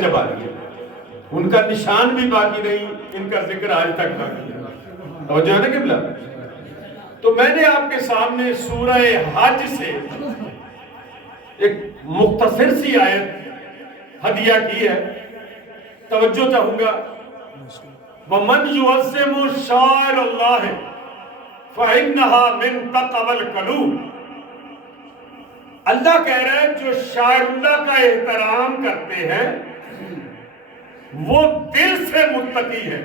جب آ گیا ان کا نشان بھی باقی نہیں، ان کا ذکر آج تک باقی ہے۔ توجہ ہے نا قبلہ؟ تو میں نے آپ کے سامنے سورہ حج سے ایک مختصر سی آیت ہدیہ کی ہے، توجہ چاہوں گا۔ وَمَنْ يُعَظِّمُ شَعَائِرَ اللَّهِ فَإِنَّهَا مِنْ تَقْوَى الْقُلُوبِ۔ اللہ کہہ رہا ہے جو شاعر اللہ کا احترام کرتے ہیں وہ دل سے متقی ہے،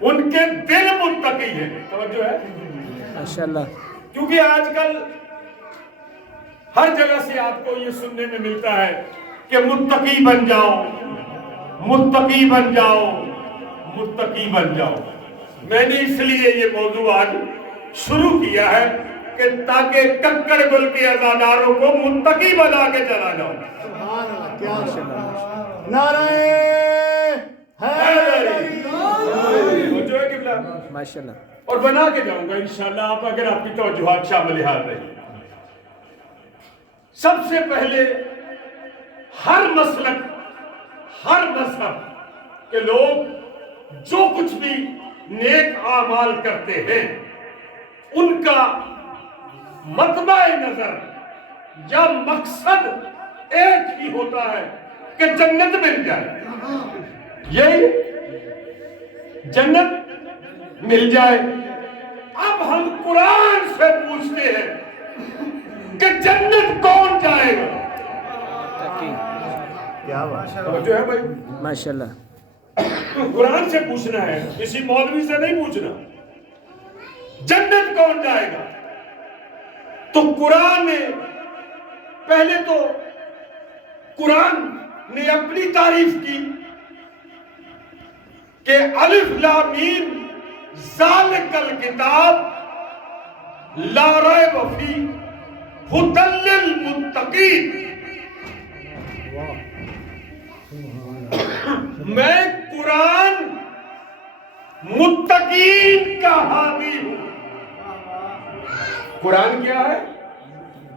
ان کے دل متقی ہے۔ توجہ ہے ماشاءاللہ۔ کیونکہ آج کل ہر جگہ سے آپ کو یہ سننے میں ملتا ہے کہ متقی بن جاؤ، متقی بن جاؤ، متقی بن جاؤ۔ میں نے اس لیے یہ موضوع آج شروع کیا ہے کہ تاکہ ککڑ گل کے ازاداروں کو متقی بنا کے چلا جاؤ۔ سبحان اللہ، کیا نعرہ حیدری، توجہ ہے قبلہ؟ ماشاءاللہ۔ اور بنا کے جاؤں گا انشاءاللہ آپ اگر آپ کی توجہات شامل حال رہی۔ سب سے پہلے ہر مسلک، ہر مذہب کے لوگ جو کچھ بھی نیک اعمال کرتے ہیں ان کا مطمع نظر یا مقصد ایک ہی ہوتا ہے کہ جنت مل جائے، یہی جنت مل جائے۔ اب ہم قرآن سے پوچھتے ہیں کہ جنت کون جائے گا؟ کیا بات ہے، توجہ ہے بھائی؟ ماشاءاللہ۔ قرآن سے پوچھنا ہے، کسی مولوی سے نہیں پوچھنا۔ جنت کون جائے گا؟ تو قرآن نے پہلے تو قرآن نے اپنی تعریف کی کہ الف لام میم ذالک الکتاب لا ریب فیہ ھدی للمتقین۔ میں قرآن متقین کا حامی ہوں۔ قرآن کیا ہے؟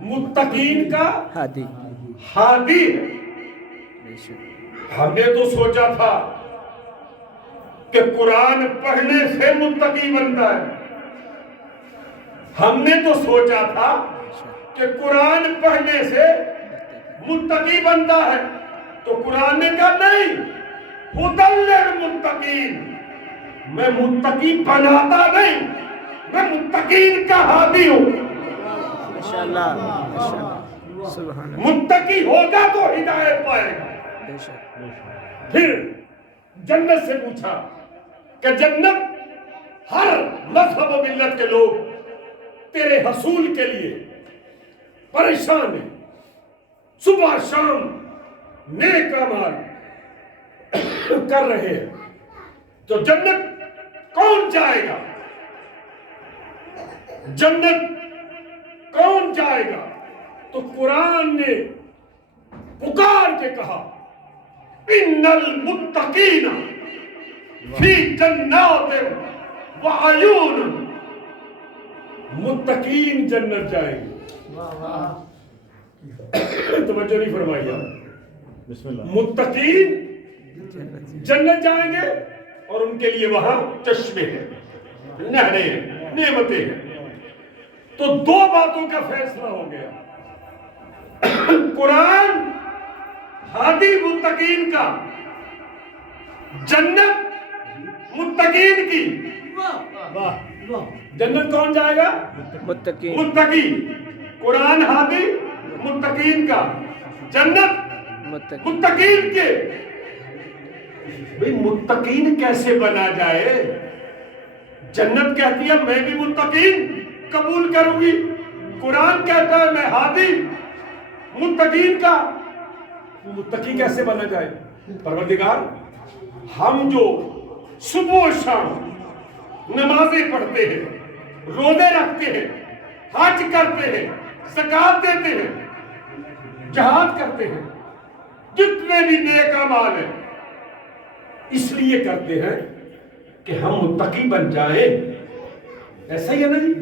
متقین کا ہادی۔ ہادی ہے۔ ہم نے تو سوچا تھا کہ قرآن پڑھنے سے متقی بنتا ہے، ہم نے تو سوچا تھا کہ قرآن پڑھنے سے متقی بنتا ہے، تو قرآن نے کہا نہیں، ھدی للمتقین، میں متقی بناتا نہیں، میں متقین کا حامی ہوں۔ ماشاءاللہ، ماشاءاللہ، سبحان اللہ۔ متقی ہوگا تو ہدایت پائے گا۔ بے شک۔ پھر جنت سے پوچھا کہ جنت ہر مذہب و ملت کے لوگ تیرے حصول کے لیے پریشان ہیں، صبح شام نیک اعمال کر رہے ہیں، تو جنت کون جائے گا؟ جنت کون جائے گا؟ تو قرآن نے پکار کے کہا ان المتقین فی جنات وعیون، متقین جنت جائیں گے۔ توجہ نہیں فرمائی آپ؟ بسم اللہ۔ متقین جنت جائیں گے اور ان کے لیے وہاں چشمے ہیں، نہریں ہیں، نعمتیں ہیں۔ تو دو باتوں کا فیصلہ ہو گیا، قرآن ہادی متقین کا، جنت متقین کی۔ جنت کون جائے گا؟ متقین۔ متقی۔ قرآن ہادی متقین کا، جنت متقین۔ متقین کے۔ بھئی متقین کیسے بنا جائے؟ جنت کہتی ہے میں بھی متقین قبول کروں گی، قرآن کہتا ہے میں ہادی متقین کا، متقی کیسے بنا جائے؟ پروردگار ہم جو صبح و شام نمازیں پڑھتے ہیں، روزے رکھتے ہیں، حج کرتے ہیں، زکوٰۃ دیتے ہیں، جہاد کرتے ہیں، جتنے بھی نیک اعمال ہیں اس لیے کرتے ہیں کہ ہم متقی بن جائیں۔ ایسا ہی ہے نا جی؟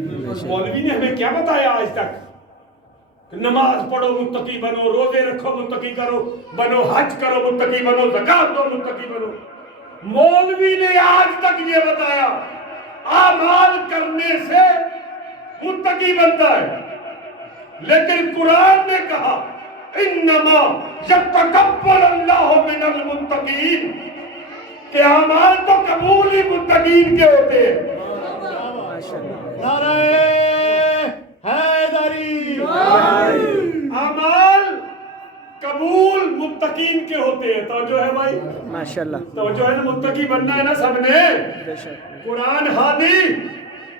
مولوی نے ہمیں کیا بتایا آج تک؟ नमाज पढ़ो मुत्तकी बनो, रोजे रखो मुत्तकी करो बनो, हज करो मुत्तकी बनो, ज़कात दो मुत्तकी बनो। मौलवी ने आज तक ये बताया आमाल करने से मुत्तकी बनता है, लेकिन कुरान ने कहा इन्नमा यतकब्बल अल्लाहु मिनल मुत्तकीन, कि आमाल तो कबूल ही मुत्तकीन के होते हैं। माशाअल्लाह। नारे हैदरी। आमाल कबूल मुत्तकीन के होते हैं। तो जो है भाई, माशाअल्लाह। तो जो है ना, मुत्तकी बनना है ना सबने। बेशक। कुरान हादी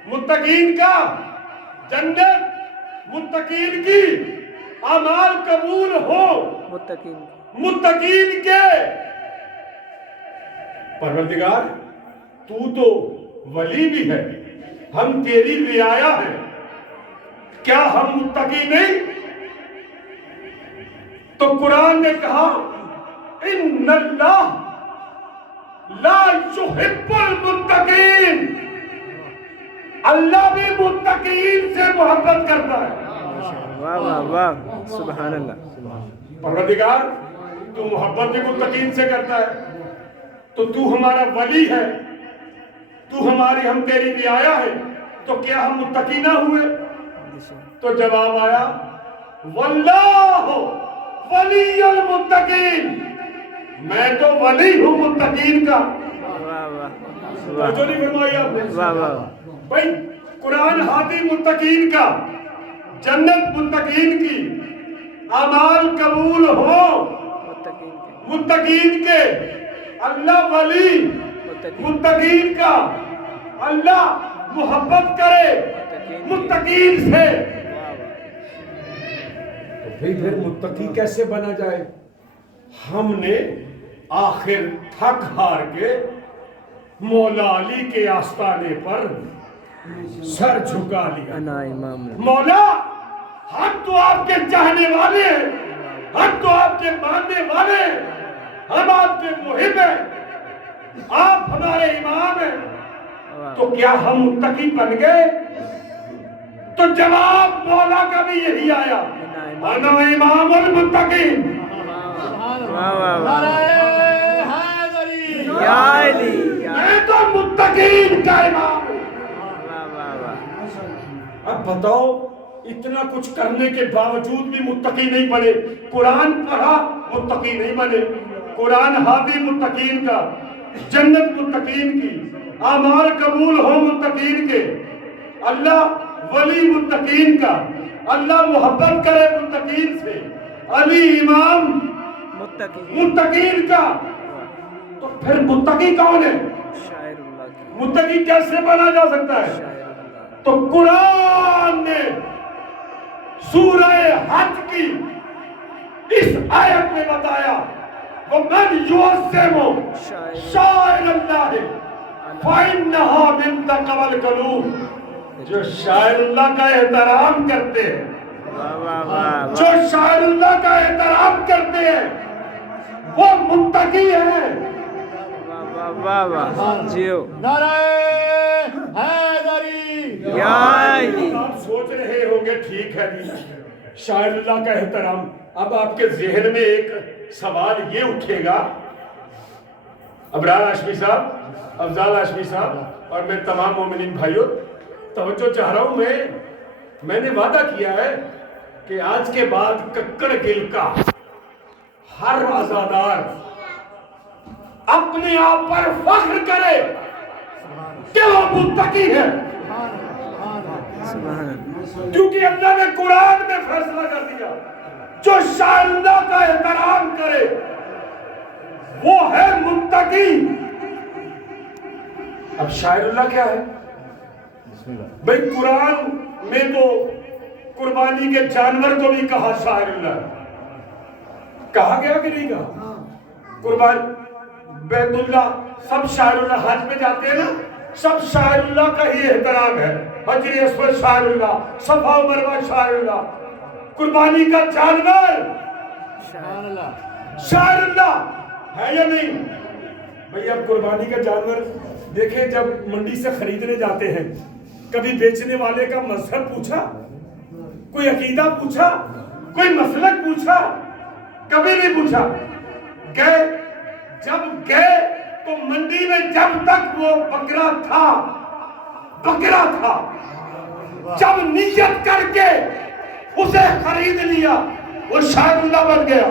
मुत्तकीन का, जन्नत मुत्तकीन की, आमाल कबूल हो मुत्तकीन के। परवरदिगार तू तो वली भी है, हम तेरी रियाया है, क्या हम मुत्तकी नहीं? तो कुरान ने कहा इन्नल्लाह ला युहिब्बुल मुत्तकीन, अल्लाह भी मुत्तकीन से मोहब्बत करता है। वाह वाह वाह, सुभान अल्लाह। परवरदिगार तू मोहब्बत भी मुत्तकीन से करता है, तो तू हमारा वली है, तू हमारी, हम तेरी रियाया है, तो क्या हम मुत्तकी ना हुए? तो जवाब आया वल्लाहु वलियुल मुत्तकीन, मैं तो वली हूँ मुत्तकीन का। वाह वाह वाह, जो नहीं फरमाई आपने। वाह वाह। भाई कुरान हादी मुत्तकीन का, जन्नत मुत्तकीन की, अमाल कबूल हो मुत्तकीन के, अल्लाह वली मुत्तकीन का, अल्लाह मोहब्बत करे मुत्तकीन से। तो फिर मुत्तकी कैसे बना जाए? हमने आखिर थक हार के मौला अली के आस्ताने पर सर झुका लिया। अना इमाम। मौला हम तो आपके चाहने वाले हैं, हम तो आपके मानने वाले हैं, हम आपके मुहिब हैं, आप हमारे इमाम हैं, तो क्या हम मुत्तकी बन गए? तो जवाब मौला का भी यही आया, अना इमामुल मुत्तकीन। वाह वाह वाह, नारे हैदरी। या अली, या मैं तो मुत्तकीन का इमाम हूं। वाह वाह वाह। अब बताओ, इतना कुछ करने के बावजूद भी मुत्तकी नहीं बने। कुरान पढ़ा मुत्तकी नहीं बने। कुरान हादी मुत्तकीन का, जन्नत मुत्तकीन की, आमाल कबूल हो मुत्तकीन के, अल्लाह वली मुत्तकीन का, अल्लाह मोहब्बत करे मुत्तकीन से, अली इमाम मुत्तकीन का। तो फिर मुत्तकी कौन है? शायरुल्लाह की, मुत्तकी कैसे बना जा सकता है? शायरुल्लाह। तो कुरान ने सूरह हज की इस आयत में बताया वमन युअज़्ज़िमु शाइरल्लाह फइन्नहा मिन तक़वल क़ुलूब, जो शाइरुल्लाह का एहतराम करते हैं, वाह वाह वाह, जो शाइरुल्लाह का एहतराम करते हैं, वो मुत्तकी है। वाह वाह वाह, जियो। नारे हैदरी। या अली। आप सोच रहे होंगे ठीक है जी, शाइरुल्लाह का एहतराम। अब आपके ज़हन में एक सवाल ये उठेगा, अबरार हाशमी साहब, अफजाल हाशमी साहब और मैं तमाम मोमिनीन भाइयों, तवज्जो चाह रहा हूँ। मैंने वादा किया है कि आज के बाद कक्कड़ गिल का हर आज़ादार अपने आप पर फख्र करे कि वो मुत्तकी है, सुभान अल्लाह। क्योंकि अल्लाह ने कुरान में फैसला कर दिया जो शाइरुल्लाह का एहतराम करे वो है मुत्तकी। अब शाइरुल्लाह क्या है भाई? कुरान में तो कुर्बानी के जानवर को भी कहा शाइरुल्लाह, कहा गया कि नहीं कहा? कुर्बान बैतुल्लाह, सब शाइरुल्लाह, हज में जाते हैं ना, सब शाइरुल्लाह का ही एहतराम है। हजर अस्वद शाइरुल्लाह, सफा मरवा शाइरुल्लाह, कुर्बानी का जानवर शाइरुल्लाह है या नहीं भाई? अब कुर्बानी का जानवर देखें, जब मंडी से खरीदने जाते हैं, कभी बेचने वाले का मजहब पूछा, कोई अकीदा पूछा? کوئی مسلک پوچھا؟ کبھی نہیں پوچھا. گئے، جب گئے تو منڈی میں جب تک وہ بکرا تھا، جب نیت کر کے اسے خرید لیا وہ شاہد اللہ بن گیا.